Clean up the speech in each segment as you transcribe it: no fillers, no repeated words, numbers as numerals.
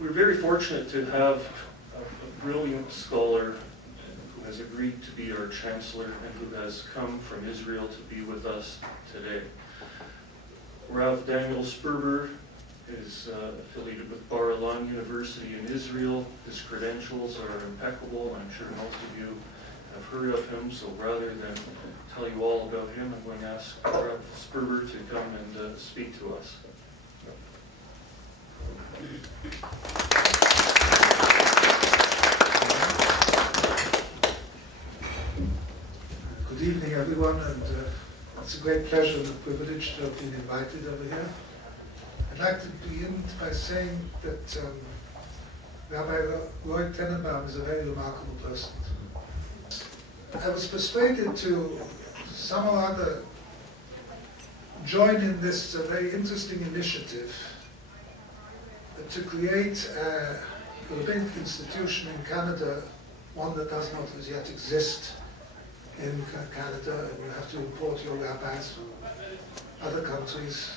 We're very fortunate to have a brilliant scholar who has agreed to be our Chancellor and who has come from Israel to be with us today. Rabbi Daniel Sperber is affiliated with Bar Ilan University in Israel. His credentials are impeccable. I'm sure most of you have heard of him, so rather than tell you all about him, I'm going to ask Rabbi Sperber to come and speak to us. Good evening, everyone, and it's a great pleasure and a privilege to have been invited over here. I'd like to begin by saying that Rabbi Roy Tenenbaum is a very remarkable person. I was persuaded to somehow or other join in this very interesting initiative to create a rabbinic institution in Canada, one that does not as yet exist in Canada, and you have to import your rabbis from other countries,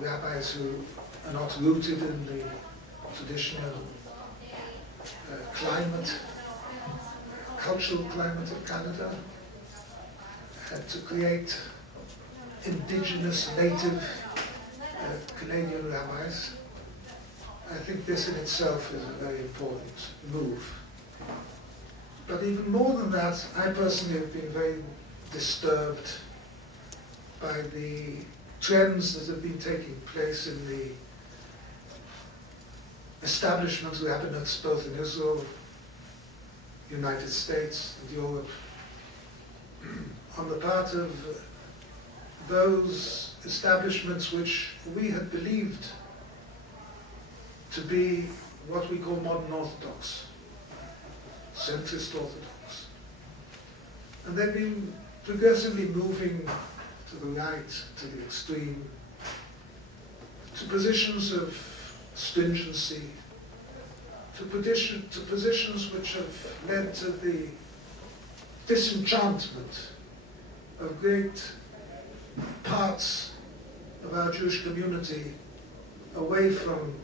rabbis who are not rooted in the traditional cultural climate of Canada, and to create indigenous, native Canadian rabbis. I think this in itself is a very important move. But even more than that, I personally have been very disturbed by the trends that have been taking place in the establishment of rabbinates both in Israel, United States, and Europe, on the part of those establishments which we had believed to be what we call modern Orthodox, centrist Orthodox. And they've been progressively moving to the right, to the extreme, to positions of stringency, to positions which have led to the disenchantment of great parts of our Jewish community away from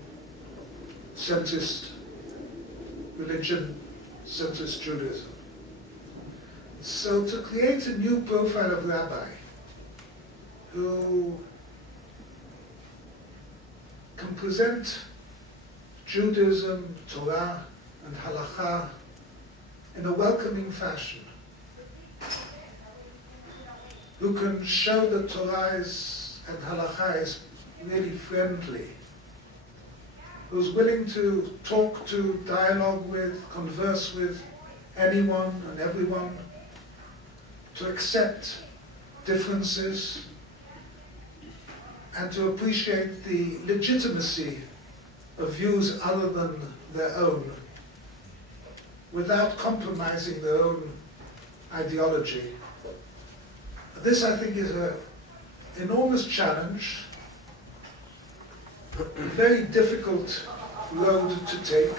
centrist religion, centrist Judaism. So to create a new profile of rabbi who can present Judaism, Torah, and Halakha in a welcoming fashion, who can show that Torah and Halakha is really friendly, who's willing to talk to, dialogue with, converse with anyone and everyone, to accept differences, and to appreciate the legitimacy of views other than their own, without compromising their own ideology. This, I think, is an enormous challenge, a very difficult road to take,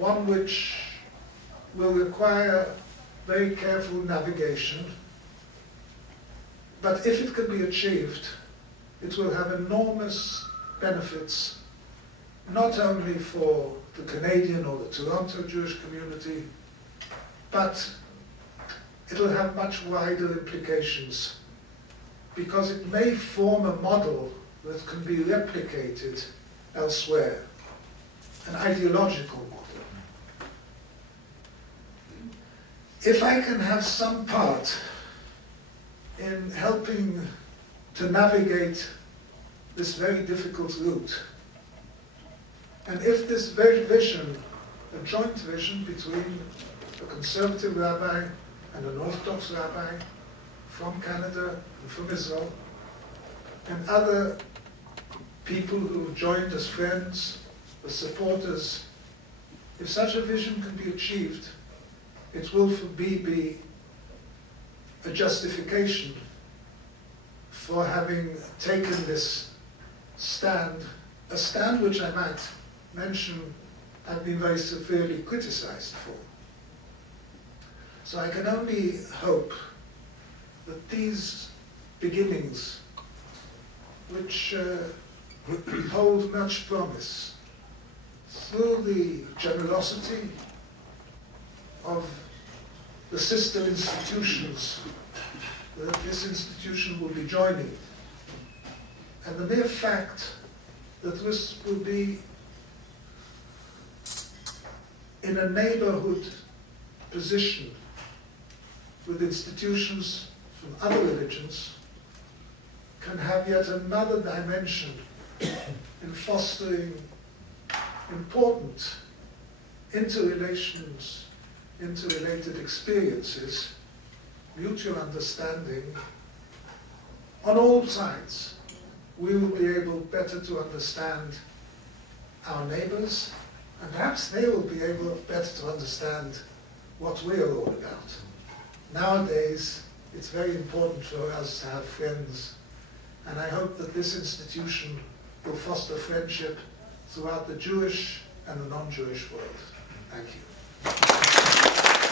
one which will require very careful navigation. But if it can be achieved, it will have enormous benefits, not only for the Canadian or the Toronto Jewish community, but it will have much wider implications, because it may form a model that can be replicated elsewhere, an ideological model. If I can have some part in helping to navigate this very difficult route, and if this very vision, a joint vision between a conservative rabbi and an Orthodox rabbi from Canada and from Israel, and other people who have joined as friends, as supporters, if such a vision can be achieved, it will for me be a justification for having taken this stand, a stand which I might mention I've been very severely criticized for. So I can only hope that these beginnings, which hold much promise through the generosity of the sister institutions that this institution will be joining, and the mere fact that this will be in a neighborhood position with institutions from other religions can have yet another dimension in fostering important interrelations, interrelated experiences, mutual understanding on all sides. We will be able better to understand our neighbors, and perhaps they will be able better to understand what we are all about. Nowadays, it's very important for us to have friends, and I hope that this institution will foster friendship throughout the Jewish and the non-Jewish world. Thank you.